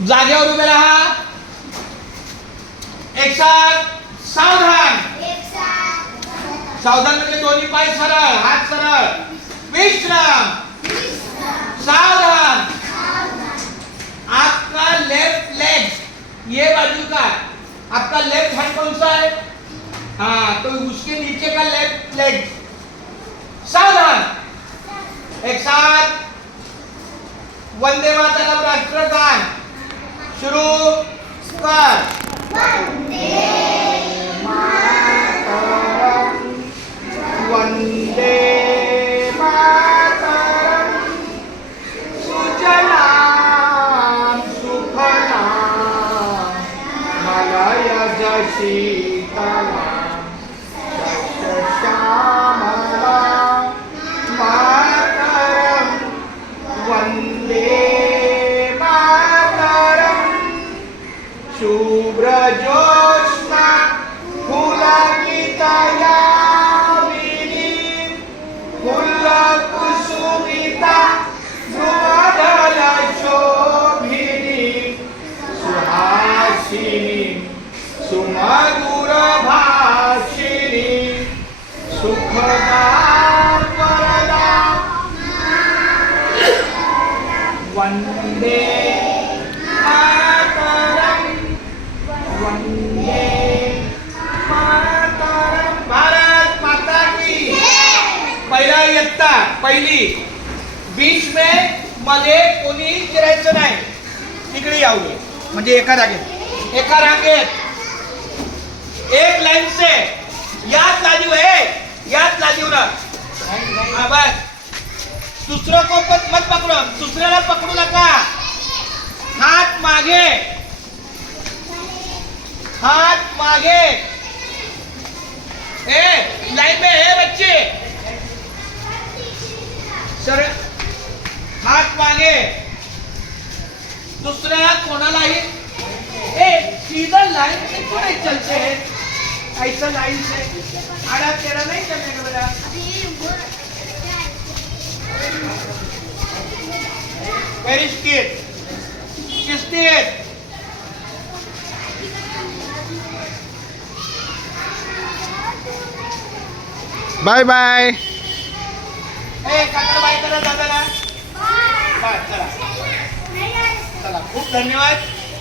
जागेवर उभे राहा. एक साथ सावधान. सावधान म्हणजे दोन्ही पाय सरळ, हात सरळ. विश्राम. सावधान. आपका लेफ्ट लेग ये बाजू का, आपका लेफ्ट हैंड कौन सा है? हाँ, तो उसके नीचे का लेफ्ट लेग. सावधान. एक साथ वंदे मातरम राष्ट्रगान शुरू कर. वंदे मातरम, वंदे मातरम, सुजलाम सुफलाम मलयज शीतलाम शस्यश्यामलाम मातरम. वंदे मातरम. शुभ्रजोत्स्ना पुलकितयामिनी फुल्लकुसुमिता ध्रुवदलशोभिनी सुहासिनी सुमधुरभाषिणी सुखदां वरदां. वंदे मातरम, वंदे मातरम. भारत माता की. पहिला इयत्ता पहिली. बीच में मध्ये कोणी फिरायचं नाही. इकडे यावे म्हणजे एका रांगेत एक लाइन से. याद लाजीव है, याद लाजीव रहा. हाँ बस. दूसरों को मत पकड़ो, दूसऱ्याला पकड़ू नका. हाथ मागे, हाथ मागे. लाइन में है बच्चे. सर हाथ मागे. दूसऱ्या कोणालाही सीधा लाइन से क्यों नहीं चलते हैं? ऐसा लाइन से आड़ा तेरा नहीं चलने का बेटा. Very straight, straight. Bye bye. काका बाय करा दादाला. बाय. चला चला, खूप धन्यवाद.